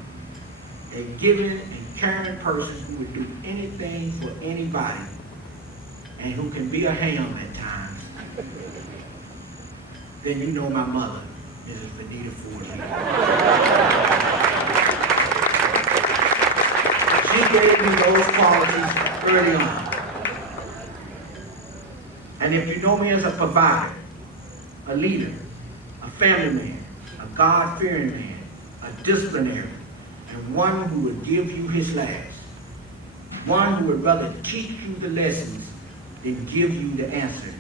a giving and caring person who would do anything for anybody, and who can be a ham at times, then you know my mother, Mrs. Benita Ford. She gave me those qualities early on. And if you know me as a provider, a leader, a family man, a God-fearing man, a disciplinarian, and one who would give you his last, one who would rather teach you the lessons than give you the answer,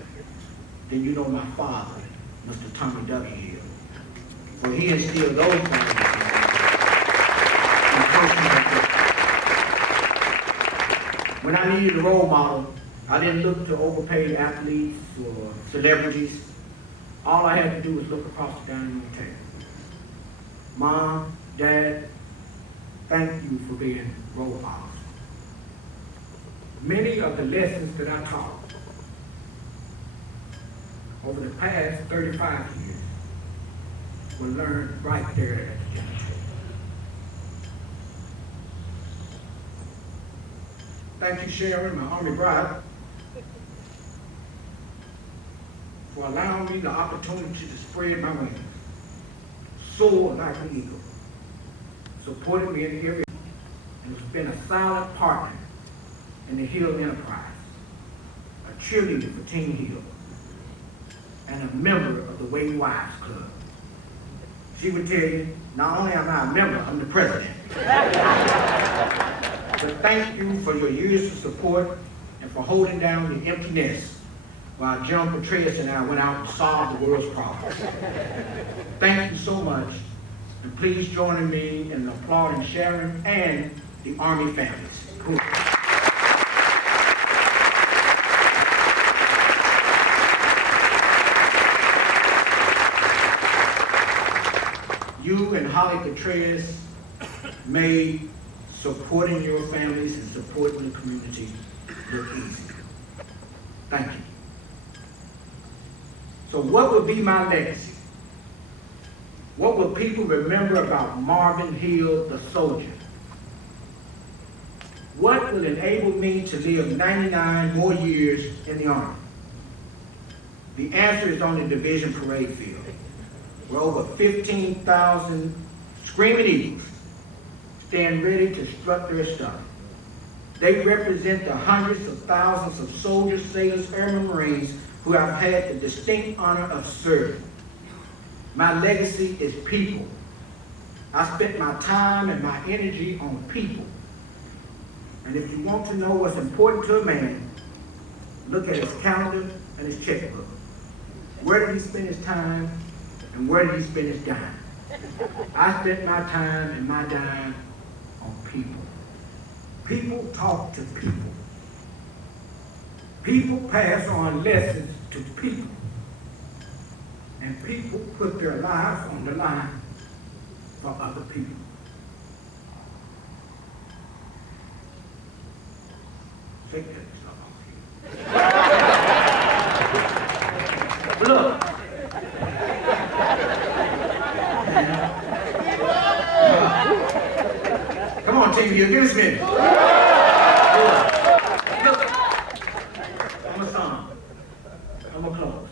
then you know my father, Mr. Tommy W. Hill. For he instilled those values in me. When I needed a role model, I didn't look to overpaid athletes or celebrities. All I had to do was look across the dining room table. Mom, Dad, thank you for being role models. Many of the lessons that I taught over the past 35 years were learned right there at the dinner table. Thank you, Sharon, my Army bride, for allowing me the opportunity to spread my wings, soar like an eagle, supported me in every, and has been a silent partner in the Hill Enterprise, a cheerleader for Team Hill, and a member of the Way Wives Club. She would tell you, not only am I a member, I'm the president. But thank you for your years of support and for holding down the empty nest while General Petraeus and I went out to solve the world's problems. Thank you so much, and please join me in applauding Sharon and the Army families. You and Holly Petraeus made supporting your families and supporting the community look easy. Thank you. So what will be my legacy? What will people remember about Marvin Hill, the soldier? What will enable me to live 99 more years in the Army? The answer is on the division parade field, where over 15,000 screaming eagles stand ready to strut their stuff. They represent the hundreds of thousands of soldiers, sailors, airmen, Marines who have had the distinct honor of serving. My legacy is people. I spent my time and my energy on people. And if you want to know what's important to a man, look at his calendar and his checkbook. Where did he spend his time and where did he spend his dime? I spent my time and my dime on people. People talk to people. People pass on lessons to people. And people put their lives on the line for other people. Take that stuff off here. Look. Come on, Timmy, you give us a minute. Look. I'm a son. I'm a close.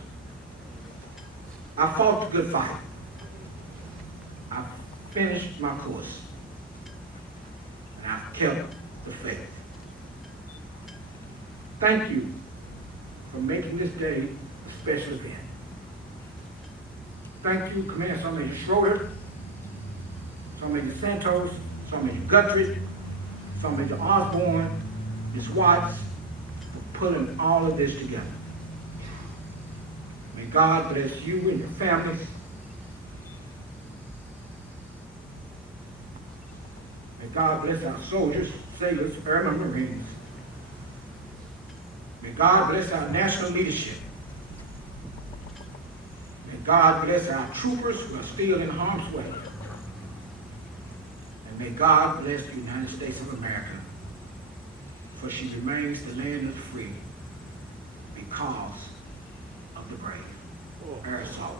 I fought the good fight. finished my course. And I've kept the faith. Thank you for making this day a special event. Thank you, Commander Sergeant Major Schroeder, Sergeant Major Santos, Sergeant Major Guthrie, Sergeant Major Osborne, Ms. Watts, for putting all of this together. May God bless you and your families. May God bless our soldiers, sailors, airmen, Marines. May God bless our national leadership. May God bless our troopers who are still in harm's way. And may God bless the United States of America, for she remains the land of the free because of the brave. Air assault.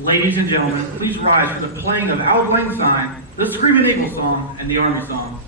Ladies and gentlemen, please rise for the playing of Auld Lang Syne, the Screaming Eagle Song, and the Army Song.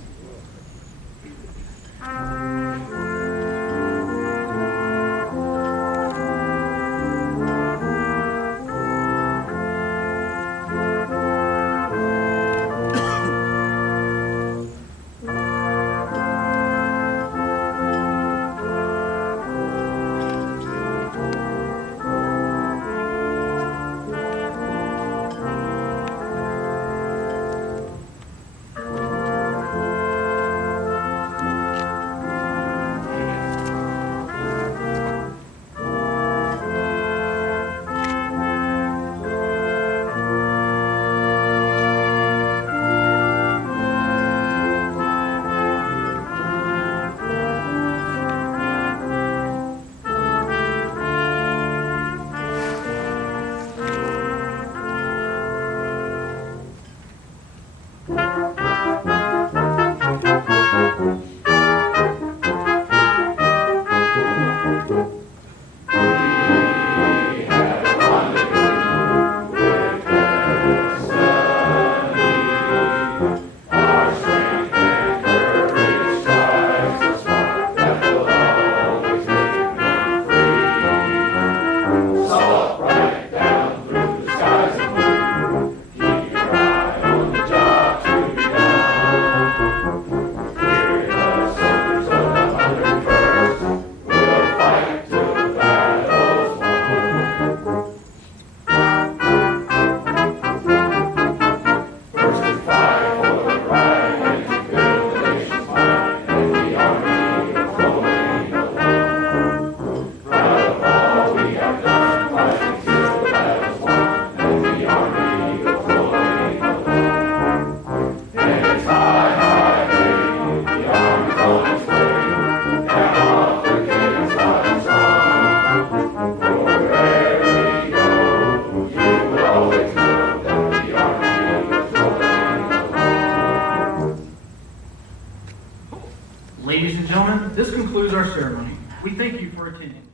Ladies and gentlemen, this concludes our ceremony. We thank you for attending.